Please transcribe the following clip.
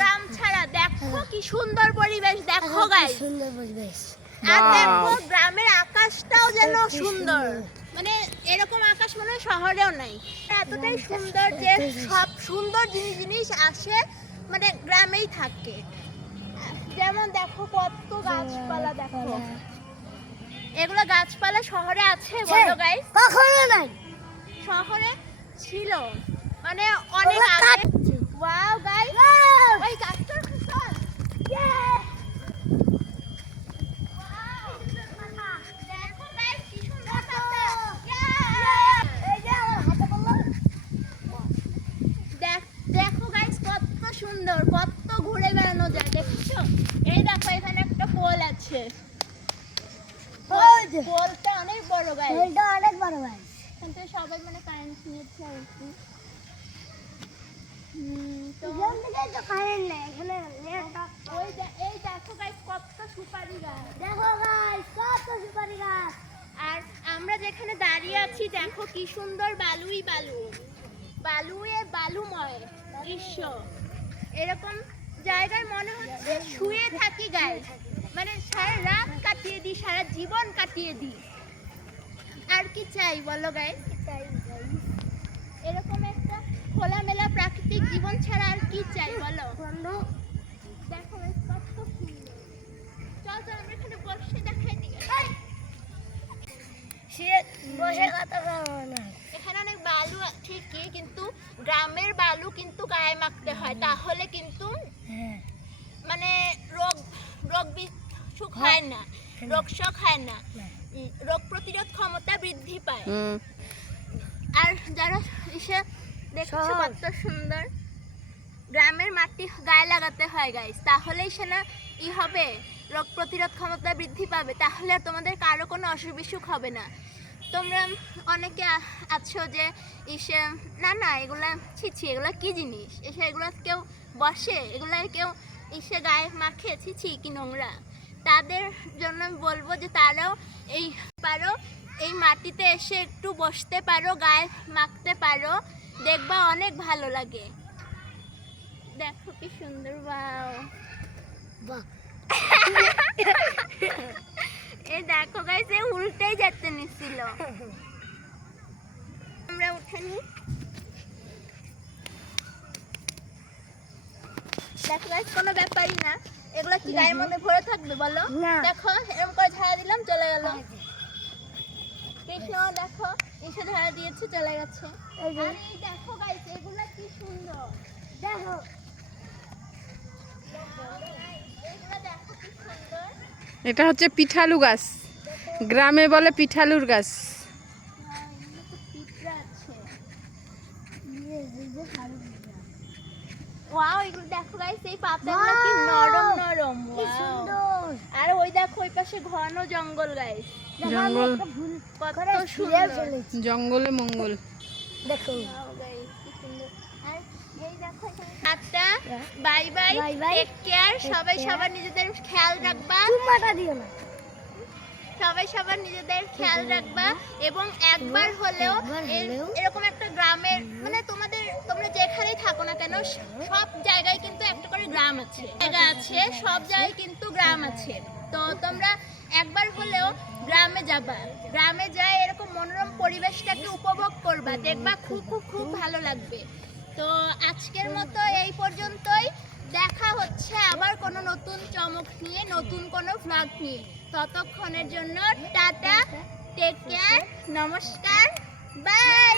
গ্রাম ছাড়া দেখো কি সুন্দর পরিবেশ, দেখো গাইস সুন্দর পরিবেশ। আর দেখো গ্রামের আকাশটাও যেন সুন্দর, মানে এরকম আকাশ মনে হয় শহরেও নাই। এতটাই সুন্দর যে সব সুন্দর জিনিস আসে মানে গ্রামেই থাকে। যেমন দেখো কত গাছপালা, দেখো এগুলো গাছপালা শহরে আছে বলো গাইস? কখনো নাই, শহরে ছিল মানে অনেক আগে। ওয়াও গাইস, ওই গাছটার খোসা দেখো গাইস কি সুন্দর কাঁচা। দেখো গাইস কত সুন্দর, কত ঘুরে বেড়ানো যায় দেখছো। এই দেখো এখানে একটা পোল আছে, পোলটা অনেক বড় গাইস, পোলটা অনেক বড় ভাই। এখান থেকে সবাই মানে কারেন্ট নিচ্ছে আর কি। তো তো কারেন্ট নেই এখানে। এই দেখো গাইস কত সুপারি গাছ, দেখো গাইস কত সুপারি গাছ। আর আমরা যেখানে দাঁড়িয়ে আছি দেখো কি সুন্দর বালুই বালু, বালুয়ে বালুময় দৃশ্য। এরকম জায়গায় মনে হচ্ছে শুয়ে থাকি গাইস, মানে সারা রাত কাটিয়ে দিই, সারা জীবন কাটিয়ে দিই। আর কি চাই বলো গাইস? এরকম একটা খোলামেলা প্রাকৃতিক জীবন ছাড়া আর কি চাই বলো? দেখো guys, কত সুন্দর। চল চল আমরা এখানে বসে দেখাই দিই। বসে কথা বলবো না। এখানে অনেক বালু ঠিকই, কিন্তু গ্রামের বালু কিন্তু গায়ে মাখতে হয়, তাহলে কিন্তু মানে রোগ বিসুখ হয় না, রোগ শোক হয় না, রোগ প্রতিরোধ ক্ষমতা বৃদ্ধি পায়। আর যারা এসে দেখছো কত সুন্দর, গ্রামের মাটি গায়ে লাগাতে হয় গাইস, তাহলেই সে না হবে, রোগ প্রতিরোধ ক্ষমতা বৃদ্ধি পাবে, তাহলে আর তোমাদের কারো কোনো অসুখ বিসুখ হবে না। তোমরা অনেকে আছো যে এসে না এগুলা ছিছি, এগুলা কি জিনিস, এসে এগুলো কেউ বসে, এগুলা কেউ এসে গায়ে মাখে, ছিছি কি নোংরা। তাদের জন্য আমি বলবো যে তারাও এই মাটিতে এসে একটু বসতে পারো, গায়ে মাখতে পারো, দেখবা অনেক ভালো লাগে। দেখো কি সুন্দর, বাও এই দেখো গাইস, এ উল্টেই যেতে নিছিল, আমরা উঠেনি। দেখো গাইস কোনো ব্যাপারই না, এগুলো কি গায়ের মধ্যে ভরে থাকবে বলো? দেখো এরকম করে ঝাড়া দিলাম চলে গেল। কৃষ্ণ দেখো এসে ঝাড়া দিয়েছে চলে গেছে। আর এই দেখো গাইস এগুলো কি সুন্দর, দেখো এগুলো দেখো কি সুন্দর। এটা হচ্ছে পিঠালু গাছ, গ্রামে বলে পিঠালুর গাছ। ওয়াও এগুলো দেখো গাইস, এই পাতাগুলো কি নরম নরম, কি সুন্দর। আর ওই দেখো ওই পাশে ঘন জঙ্গল গাইস, জঙ্গল কত সুন্দর, জঙ্গলে মঙ্গল। দেখো আর এই দেখো টাটা, বাই বাই, টেক কেয়ার, সবাই সবার নিজেদের খেয়াল রাখবা, চুম্মাটা দিও না। সবাই সবার নিজেদের খেয়াল রাখবা, এবং একবার হলেও এরকম একটা গ্রামের মানে তোমরা যেখানেই থাকো না কেন সব জায়গায় কিন্তু একটা করে গ্রাম আছে, জায়গা আছে, সব জায়গায় কিন্তু গ্রাম আছে। তো তোমরা একবার হলেও গ্রামে যাবা, গ্রামে যায় এরকম মনোরম পরিবেশটাকে উপভোগ করবা, দেখবা খুব খুব খুব ভালো লাগবে। তো আজকের মতো এই পর্যন্তই, দেখা হচ্ছে আবার কোনো নতুন চমক নিয়ে, নতুন কোনো ভ্লগ নিয়ে। ততক্ষণের জন্য টাটা, টেক কেয়ার, নমস্কার, বাই।